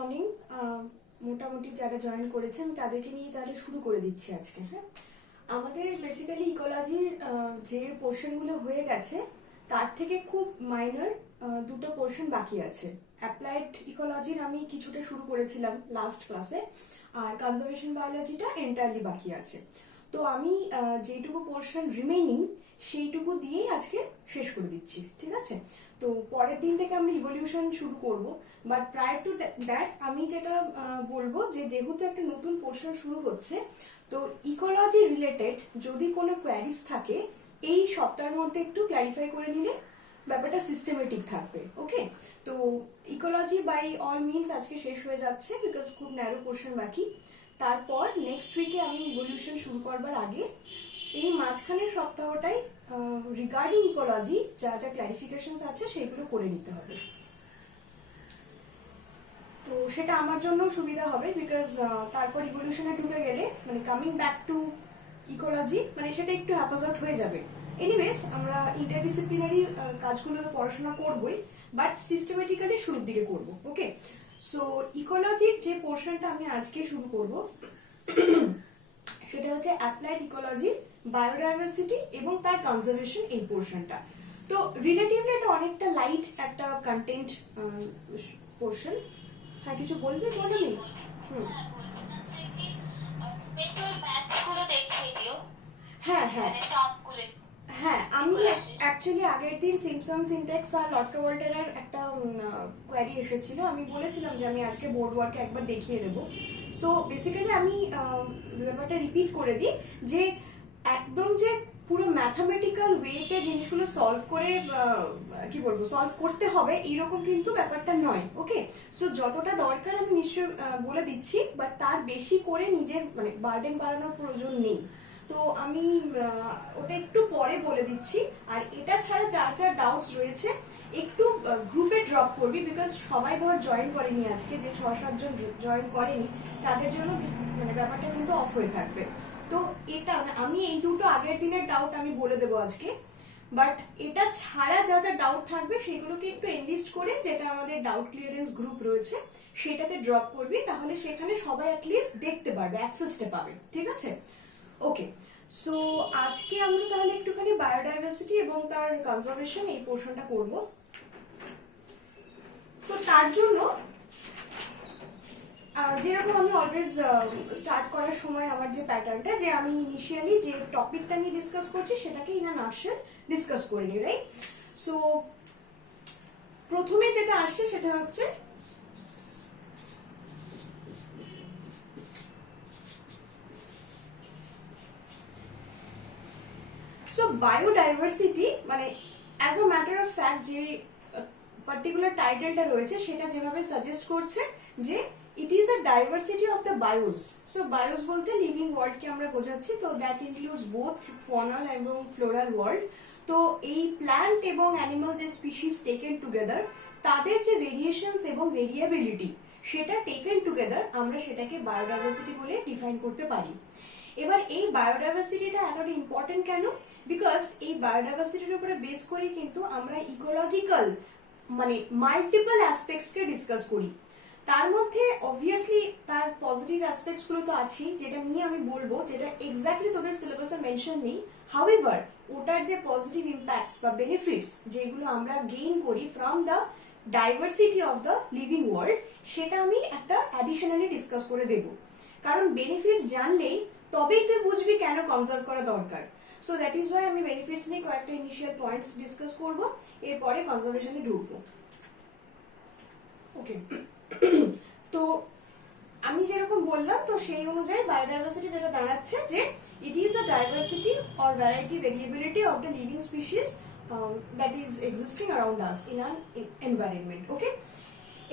Morning. মোটামুটি যারা join করেছেন তাদেরকে নিয়ে তাহলে শুরু করে দিচ্ছি আজকে। হ্যাঁ, আমাদের বেসিক্যালি ইকোলজির যে পোর্শনগুলো হয়ে গেছে তার থেকে খুব মাইনর দুটো পোর্শন বাকি আছে। অ্যাপ্লাইড ইকোলজির আমি কিছুটা শুরু করেছিলাম লাস্ট ক্লাসে, আর কনজারভেশন বায়োলজিটা এন্টায়ারলি বাকি আছে। তো আমি যেটুকু পোর্শন রিমেইনিং সেইটুকু দিয়েই আজকে শেষ করে দিচ্ছি, ঠিক আছে? তো পরের দিন থেকে আমরা ইভলিউশন শুরু করব, বাট প্রায়ার টু দ্যাট আমি যেটা বলবো যে যেহেতু একটা নতুন পোর্শন শুরু হচ্ছে, তো ইকোলজি রিলেটেড যদি কোনো কোয়ারিজ থাকে এই সপ্তাহের মধ্যে একটু ক্ল্যারিফাই করে নিলে ব্যাপারটা সিস্টেমেটিক থাকবে। ওকে, তো ইকোলজি বাই অল মিনস আজকে শেষ হয়ে যাচ্ছে বিকজ খুব ন্যারো পোর্শন বাকি। তারপর নেক্সট উইকে আমি ইভলিউশন শুরু করবার আগে এই মাঝখানের সপ্তাহটাই রিগার্ডিং ইকোলজি যা যা ক্ল্যারিফিকেশনস আছে সেগুলো করে নিতে হবে। তো সেটা আমার জন্য সুবিধা হবে বিকজ তারপর ইভলিউশনে ঢুকে গেলে মানে কামিং ব্যাক টু ইকোলজি মানে সেটা একটু হ্যাফাজট হয়ে যাবে। এনিওয়েজ আমরা ইন্টারডিসিপ্লিনারি কাজগুলো তো পড়াশোনা করবোই, বাট সিস্টেমেটিক্যালি শুরুর দিকে করব। ওকে, সো ইকোলজির যে পোর্শনটা আমি আজকে শুরু করব সেটা হচ্ছে অ্যাপ্লাইড ইকোলজি, বায়োডাইভার্সিটি এবং তার কনজারভেশন, এই পোর্শনটা। তো রিলেটিভলি এটা অনেকটা লাইট একটা কন্টেন্ট পোর্শন। হ্যাঁ, কিছু বলবে? বলো নি। হ্যাঁ হ্যাঁ হ্যাঁ, আমি অ্যাকচুয়ালি আগের দিন সিম্পসন সিনট্যাক্স আর লটকা ওয়াল্টারের একটা কোয়ারি এসেছিল, আমি বলেছিলাম যে আমি আজকে বোর্ড ওয়ার্কে একবার দেখিয়ে দেবো। সো বেসিক্যালি আমি ব্যাপারটা রিপিট করে দিই যে একদম যে পুরো ম্যাথামেটিক্যাল ওয়েতে জিনিসগুলো সলভ করে কি বলবো সলভ করতে হবে এইরকম কিন্তু ব্যাপারটা নয়। ওকে, সো যতটা দরকার আমি নিশ্চয় বলে দিচ্ছি, বাট তার বেশি করে নিজের মানে বার্ডেন বাড়ানোর প্রয়োজন নেই। তো আমি ওটা একটু পরে বলে দিচ্ছি। আর এটা ছাড়া যার যার ডাউটস রয়েছে একটু গ্রুপে ড্রপ করবি, বিকজ সবাই ধর জয়েন করেনি আজকে, যে 6-7 জন জয়েন করেনি তাদের জন্য মানে ব্যাপারটা কিন্তু অফ হয়ে থাকবে। তো এটা আমি এই দুটো আগের দিনের ডাউট আমি বলে দেবো আজকে, বাট এটা ছাড়া যা যা ডাউট থাকবে সেগুলোকে একটু এনলিস্ট করে যেটা আমাদের ডাউট ক্লিয়ারেন্স গ্রুপ রয়েছে সেটাতে ড্রপ করবি, তাহলে সেখানে সবাই অ্যাটলিস্ট দেখতে পারবে, অ্যাক্সেসটা পাবে। ঠিক আছে? ওকে, সো আজকে আমরা তাহলে একটুখানি বায়োডাইভার্সিটি এবং তার কনজারভেশন এই পোর্শনটা করব। তো তার জন্য যেরকম আমি অলওয়েজ স্টার্ট করার সময় আমার যে প্যাটার্নটা, যে আমি ইনিশিয়ালি যে টপিকটা নিয়ে ডিসকাস করছি সেটাকে ইন আ নাটশেল ডিসকাস করে নিই, রাইট? সো প্রথমে যেটা আসছে সেটা হচ্ছে সো বায়োডাইভার্সিটি মানে as a matter of fact যে পার্টিকুলার টাইটেলটা রয়েছে সেটা যেভাবে সাজেস্ট করছে যে it is a diversity of the bias. So bias বলতে লিভিং ওয়ার্ল্ডকে আমরা বোঝাচ্ছি, তো দ্যাট ইনক্লুডস বোথ ফনাল এবং ফ্লোরাল ওয়ার্ল্ড। তো এই প্ল্যান্ট এবং অ্যানিমাল যে স্পিসিস টেকেন টুগেদার তাদের যে ভেরিয়েশনস এবং ভেরিয়েবিলিটি সেটা টেকেন টুগেদার আমরা সেটাকে বায়োডাইভার্সিটি বলে ডিফাইন করতে পারি। এবার এই বায়োডাইভার্সিটিটা এতটা ইম্পর্টেন্ট কেন? বিকজ এই বায়োডাইভার্সিটির উপরে বেস করে কিন্তু আমরা ইকোলজিক্যাল মানে মাল্টিপল অ্যাসপেক্টসকে ডিসকাস করি। তার মধ্যে অবভিয়াসলি তার পজিটিভ অ্যাসপেক্টস গুলো তো আছেই, যেটা নিয়ে আমি বলবো, যেটা এক্স্যাক্টলি তোদের সিলেবাসে মেনশন নেই। হাউএভার ওটার যে পজিটিভ ইম্প্যাক্টস বা বেনিফিটস যেগুলো আমরা গেইন করি from the diversity of the living world সেটা আমি একটা অ্যাডিশনালি ডিসকাস করে দেব। কারণ বেনিফিটস জানলেই তবেই তুই বুঝবি কেন কনজার্ভ করা দরকার। সো দ্যাট ইজ ওয়াই আমি বেনিফিটস নিয়ে কয়েকটা ইনিশিয়াল পয়েন্টস ডিসকাস করবো, এরপরে কনজারভেশনে ঢুকবো। ওকে, তো আমি যেরকম বললাম তো সেই অনুযায়ী বায়োডাইভার্সিটি যেটা দাঁড়াচ্ছে যে it is a diversity or variety variability of the living species that is existing around us in an environment. Okay,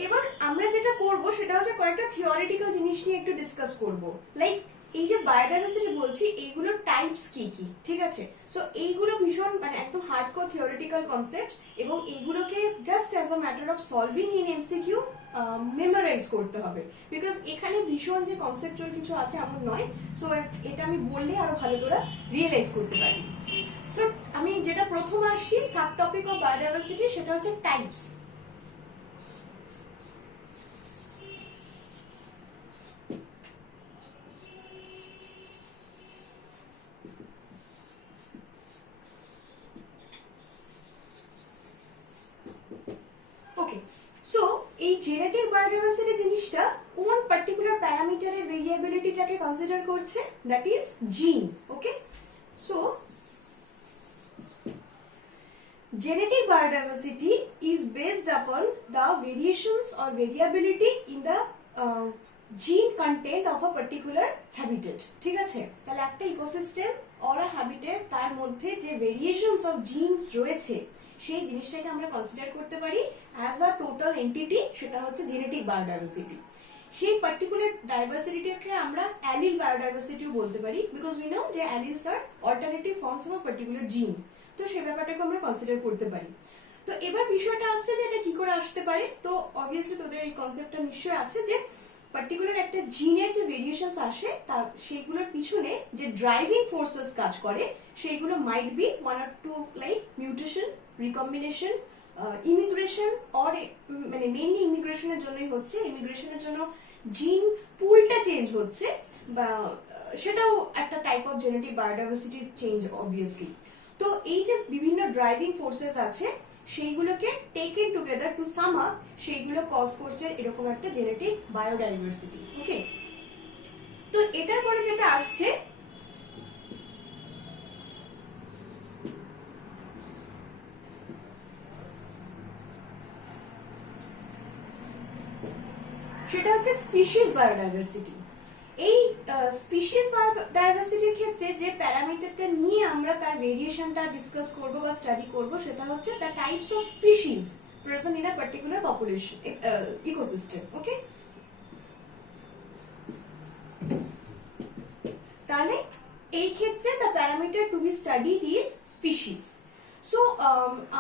এবার আমরা যেটা করব সেটা হচ্ছে কয়েকটা থিওরিটিক্যাল জিনিস নিয়ে একটু ডিসকাস করব। লাইক এই যে বায়োডাইভার্সিটি বলছি এইগুলো টাইপস কি কি, ঠিক আছে? সো এইগুলো ভীষণ মানে একদম হার্ডকোর থিওরিটিক্যাল কনসেপ্টস, এবং এইগুলোকে just as a matter of solving in MCQ memorize করতে হবে, বিকজ এখানে ভীষণ যে কনসেপ্টুয়াল কিছু আছে এমন নয়। সো এটা আমি বললে আরো ভালো তোরা রিয়েলাইজ করতে পারি। সো আমি যেটা প্রথম আসছি সাব টপিক অফ বায়োডাইভার্সিটি সেটা হচ্ছে টাইপস। জেনেটিক বায়োডাইভার্সিটি জিনিসটা কোন পার্টিকুলার প্যারামিটারের ভেরিয়েবিলিটিটাকে কনসিডার করছে, দ্যাট ইজ জিন। ওকে, so genetic biodiversity is based upon the variations or variability in the gene content of a particular habitat. ঠিক আছে, তাহলে একটা ইকোসিস্টেম অর আ হ্যাবিটেট তার মধ্যে যে ভেরিয়েশনস অফ জিনস রয়েছে সেই জিনিসটাকে আমরা কনসিডার করতে পারি অ্যাজ আ টোটাল এন্টিটি, সেটা হচ্ছে জেনেটিক বায়োডাইভার্সিটি। সেই পার্টিকুলার ডাইভার্সিটিটাকে আমরা অ্যালিল বায়োডাইভার্সিটিও বলতে পারি, বিকজ উই নো যে alleles are alternative forms of a particular gene. তো সেই ব্যাপারটাকে আমরা কনসিডার করতে পারি। তো এবার বিষয়টা আসছে যে এটা কি করে আসতে পারে। তো অবভিয়াসলি তোদের এই কনসেপ্টটা নিশ্চয়ই আছে যে পার্টিকুলার একটা জিনের যে ভেরিয়েশনস আসে তা সেইগুলোর পিছনে যে ড্রাইভিং ফোর্সেস কাজ করে সেইগুলো might be one or to like mutation, recombination, immigration, or মানে মেইনলি ইমিগ্রেশনের জন্যই হচ্ছে, ইমিগ্রেশনের জন্য জিন পুলটা চেঞ্জ হচ্ছে, বা সেটাও একটা টাইপ অফ জেনেটিক বায়োডাইভার্সিটির চেঞ্জ অবভিয়াসলি। তো এই যে বিভিন্ন ড্রাইভিং ফোর্সেস আছে সেইগুলোকে taken together to sum up, সেইগুলো কজ করছে এরকম একটা জেনেটিক বায়োডাইভার্সিটি। ওকে, তো এটার পরে যেটা আসছে সেটা হচ্ছে স্পিসিস বায়োডাইভার্সিটি। এই স্পিসিস বায়োডাইভার্সিটির ক্ষেত্রে যে প্যারামিটারটা নিয়ে আমরা তার ভেরিয়েশনটা ডিসকাস করব বা স্টাডি করব সেটা হচ্ছে the types of species present in a particular population ecosystem. Okay, তাহলে এই ক্ষেত্রে the parameter to be studied is species. So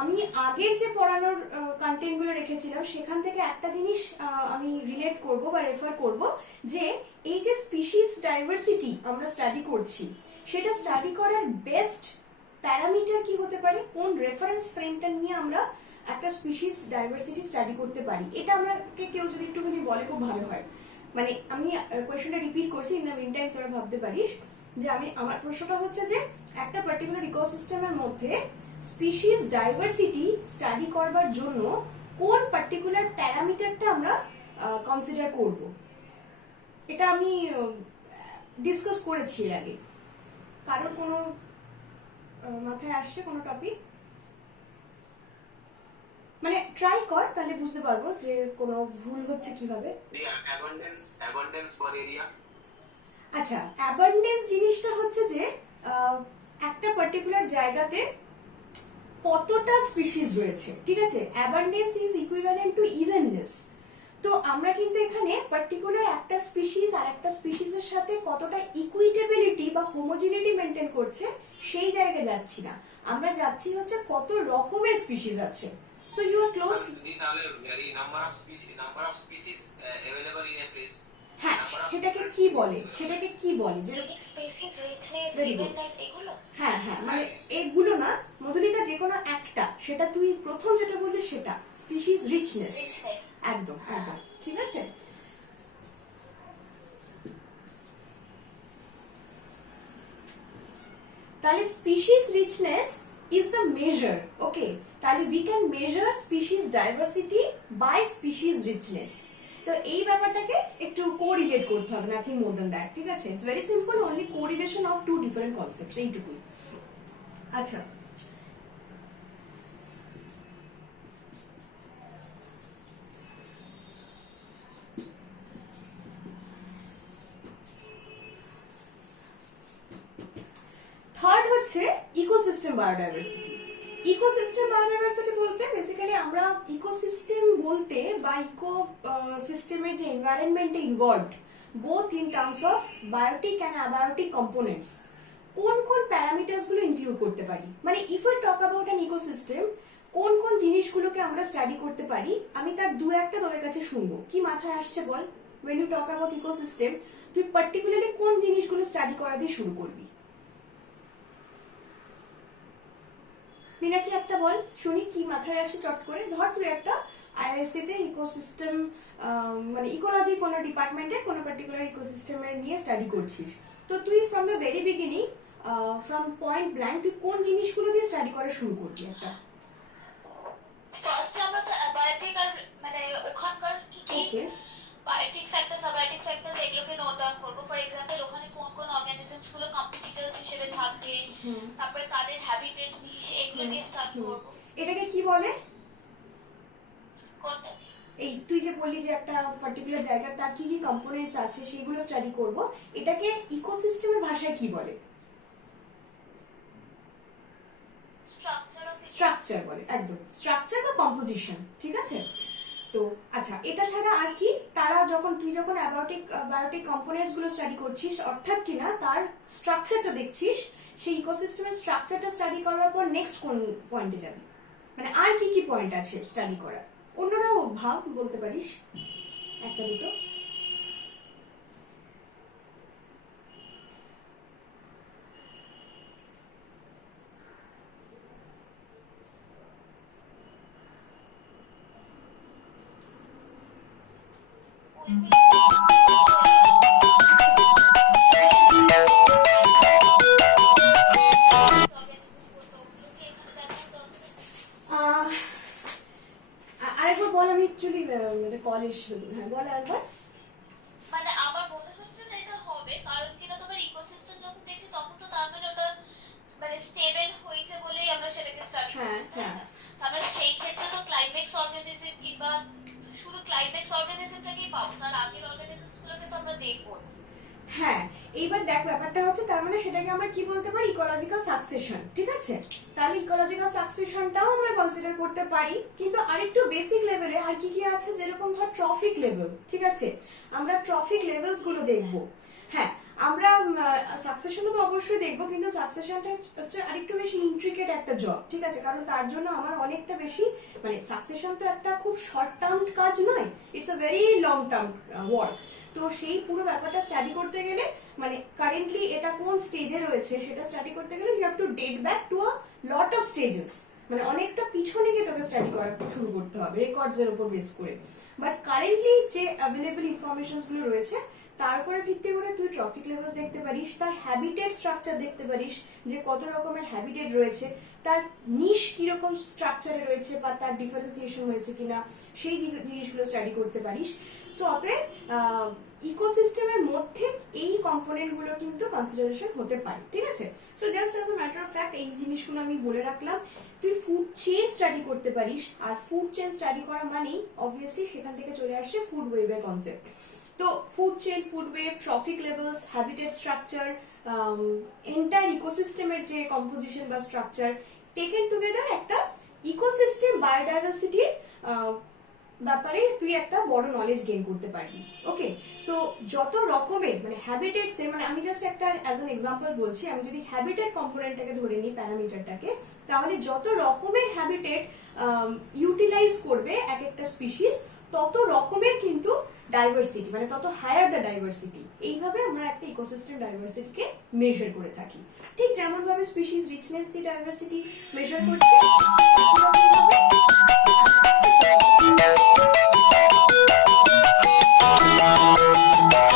আমি আগের যে পড়ানোর কন্টেন্ট গুলো রেখেছিলাম সেখান থেকে একটা জিনিস আমি রিলেট করব বা রেফার করব যে এই যে স্পিসিস ডাইভার্সিটি আমরা স্টাডি করছি সেটা স্টাডি করার বেস্ট প্যারামিটার কি হতে পারে, কোন রেফারেন্স ফ্রেমটা নিয়ে আমরা একটা স্পিসিস ডাইভার্সিটি স্টাডি করতে পারি। এটা আমাকে কেউ যদি একটুখানি বলে খুব ভালো হয়। মানে আমি কোয়েশ্চনটা রিপিট করছি, ইন দ্য মিন টাইম তোরা ভাবতে পারিস যে আমার প্রশ্নটা হচ্ছে যে একটা পার্টিকুলার ইকোসিস্টেমের মধ্যে স্পিসিস ডাইভার্সিটি স্টাডি করবার জন্য কোন পার্টিকুলার প্যারামিটারটা আমরা কনসিডার করব। এটা আমি ডিসকাস করেছি এর আগে। কারোর কোনো মাথায় আসছে কোনো টপিক? মানে ট্রাই কর, তাহলে বুঝতে পারবো যে কোনো ভুল হচ্ছে কিভাবে। Abundance for area. আচ্ছা, অ্যাবান্ডেন্স জিনিসটা হচ্ছে যে একটা পার্টিকুলার জায়গাতে কতটা স্পিসিস রয়েছে। ঠিক আছে, abundance is equivalent to evenness. তো আমরা কিন্তু এখানে পার্টিকুলার একটা স্পিসিস আর একটা স্পিসিসের সাথে কতটা ইকুইটেবিলিটি বা হোমোজিনিটি মেনটেন করছে সেই জায়গায় যাচ্ছি না, আমরা যাচ্ছি হচ্ছে কত রকমের স্পিসিস আছে। So you are close. তাহলে number of species available in a place. হ্যাঁ, সেটাকে কি বলে, সেটাকে কি বলে যে স্পিসিস রিচনেস, ইভেন্টনেস এগুলো। হ্যাঁ হ্যাঁ, মানে এগুলো না মধুলিকা, যে কোনো একটা, সেটা তুই প্রথম যেটা বললি সেটা স্পিসিস রিচনেস। একদম একদম ঠিক আছে। তাহলে species richness is the measure. Okay, তাহলে we can measure species diversity by species richness. তো এই ব্যাপারটাকে একটু কোরিলেট করতে হবে, নাথিং মোর দ্যান দ্যাট। ঠিক আছে, it's very simple, only correlation of two different concepts, এইটুকুই। আচ্ছা, থার্ড হচ্ছে ইকোসিস্টেম বায়োডাইভার্সিটি। ইকোসিস্টেম বায়োডাইভার্সিটি বলতে বেসিক্যালি আমরা ইকোসিস্টেম বলতে বা ইকোসিস্টেমের যে এনভায়রনমেন্টে involved both in terms of biotic and abiotic components, কোন কোন প্যারামিটার্স গুলো ইনক্লুড করতে পারি। মানে if you talk about an ecosystem, কোন কোন জিনিসগুলোকে আমরা স্টাডি করতে পারি, আমি তার দু একটা তোদের কাছে শুনবো। কি মাথায় আসছে বল? when you talk about ecosystem, তুই পার্টিকুলারলি কোন জিনিসগুলো স্টাডি করা দিয়ে শুরু করবি? মিনাকি একটা বল শুনি, কি মাথায় আসে চট করে। ধর তুই একটা আইআইএসসি তে ইকোসিস্টেম মানে ইকোলজি কোনো ডিপার্টমেন্টের কোনো পার্টিকুলার ইকোসিস্টেমের নিয়ে স্টাডি করছিস, তো তুই from the very beginning, from point blank, তুই কোন জিনিসগুলো দিয়ে স্টাডি করা শুরু করবি? একটা ফার্স্টে আমরা তো অ্যাবায়োটিক আর মানে ওখানকার বলে? কোনটা? এই তুই যে বললি যে একটা পার্টিকুলার জায়গার তার কি কি কম্পোনেন্টস আছে সেগুলো স্টাডি করব, এটাকে ইকোসিস্টেমের ভাষায় কি বলে? স্ট্রাকচার বলে, একদম স্ট্রাকচার বা কম্পোজিশন, ঠিক আছে? তো আচ্ছা, এটা ছাড়া আর কি তুই যখন বায়োটিক কম্পোনেন্টস গুলো স্টাডি করছিস, অর্থাৎ কিনা তার স্ট্রাকচারটা দেখছিস, সেই ইকোসিস্টেমের স্ট্রাকচারটা স্টাডি করার পর নেক্সট কোন পয়েন্টে যাবি? মানে আর কি কি পয়েন্ট আছে স্টাডি করার? অন্যরাও ভাব, বলতে পারিস একটা দুটো। আহ, আরেকবার বল, আমি অ্যাকচুয়ালি কল এসে, হ্যাঁ বল আরেকবার। মানে আমার মনে হচ্ছে না এটা হবে, কারণ কিনা তোমার ইকোসিস্টেম যখন দেখছি তখন তো তার মানে ওটা মানে স্টেবল হয়েছে বলেই আমরা সেটাকে স্টাডি হ্যাঁ, করছি, হ্যাঁ। তারপরে সেই ক্ষেত্রে তো ক্লাইম্যাক্স অর্গানিজম কিংবা শুধু ক্লাইম্যাক্স অর্গানিজমটাকেই পাবো, তার আগের অর্গানিজমগুলোকে তো আমরা দেখবো না। হ্যাঁ, এইবার দেখ ব্যাপারটা হচ্ছে, তার মানে সেটাকে আমরা কি বলতে পারি? ইকোলজিক্যাল সাকসেশন, ঠিক আছে? তাহলে ইকোলজিক্যাল সাকসেশনটাও আমরা কনসিডার করতে পারি, কিন্তু আরেকটু বেসিক লেভেলে আর কি কি আছে, যেরকম ধর ট্রফিক লেভেল, ঠিক আছে? আমরা ট্রফিক লেভেলস গুলো দেখবো। হ্যাঁ, আমরা সাকসেশনও তো অবশ্যই দেখবো, কিন্তু সাকসেশনটা হচ্ছে আরেকটু বেশি ইন্ট্রিকেট একটা জব, ঠিক আছে? কারণ তার জন্য আমার অনেকটা বেশি, মানে সাকসেশন তো একটা খুব শর্ট টার্ম কাজ নয়, it's a very long term work. তো সেই পুরো ব্যাপারটা স্টাডি করতে গেলে, মানে কারেন্টলি এটা কোন স্টেজে রয়েছে সেটা স্টাডি করতে গেলে you have to date back to a lot of stages, মানে অনেকটা পিছনে গিয়ে তোকে স্টাডি করা শুরু করতে হবে রেকর্ডস এর উপর বেস করে। বাট কারেন্টলি যে অ্যাভেলেবল ইনফরমেশনস গুলো রয়েছে তার উপরে ভিত্তি করে তুই ট্রফিক লেভেলস দেখতে পারিস, তার হ্যাবিটেট স্ট্রাকচার দেখতে পারিস, যে কত রকমের হ্যাবিটেট রয়েছে, তার নিশ কিরকম স্ট্রাকচারে রয়েছে বা তার ডিফারেন্সিয়েশন হয়েছে কিনা, সেই জিনিসগুলো স্টাডি করতে পারিস। সো অতএব ইকোসিস্টেমের মধ্যে এই কম্পোনেন্ট গুলো কিন্তু কনসিডারেশন হতে পারে, ঠিক আছে? So just as a matter of fact এই জিনিসগুলো আমি বলে রাখলাম। তুই ফুড চেইন স্টাডি করতে পারিস, আর ফুড চেইন স্টাডি করা মানেই অবভিয়াসলি সেখান থেকে চলে আসছে ফুড ওয়েভের কনসেপ্ট। তো food chain, food web, trophic levels, habitat structure, entire ইকোসিস্টেমের যে কম্পোজিশন বা স্ট্রাকচার টেকেন টুগেদার একটা ইকোসিস্টেম বায়োডাইভার্সিটির ব্যাপারে তুই একটা বড় নলেজ গেইন করতে পারবি। ওকে, সো যত রকমের মানে হ্যাবিটেটস, মানে আমি জাস্ট একটা অ্যাজ অ্যান এক্সাম্পল বলছি, আমি যদি হ্যাবিটেট কম্পোনেন্টটাকে ধরে নিই, প্যারামিটারটাকে, তাহলে যত রকমের হ্যাবিটেট ইউটিলাইজ করবে এক একটা স্পিসিস, তত রকমের কিন্তু ডাইভার্সিটি, মানে তত হায়ার দ্য ডাইভার্সিটি। এইভাবে আমরা একটা ইকোসিস্টেম ডাইভার্সিটিকে মেজার করে থাকি, ঠিক যেমন ভাবে স্পিসিস রিচনেস দি ডাইভার্সিটি মেজার করছে,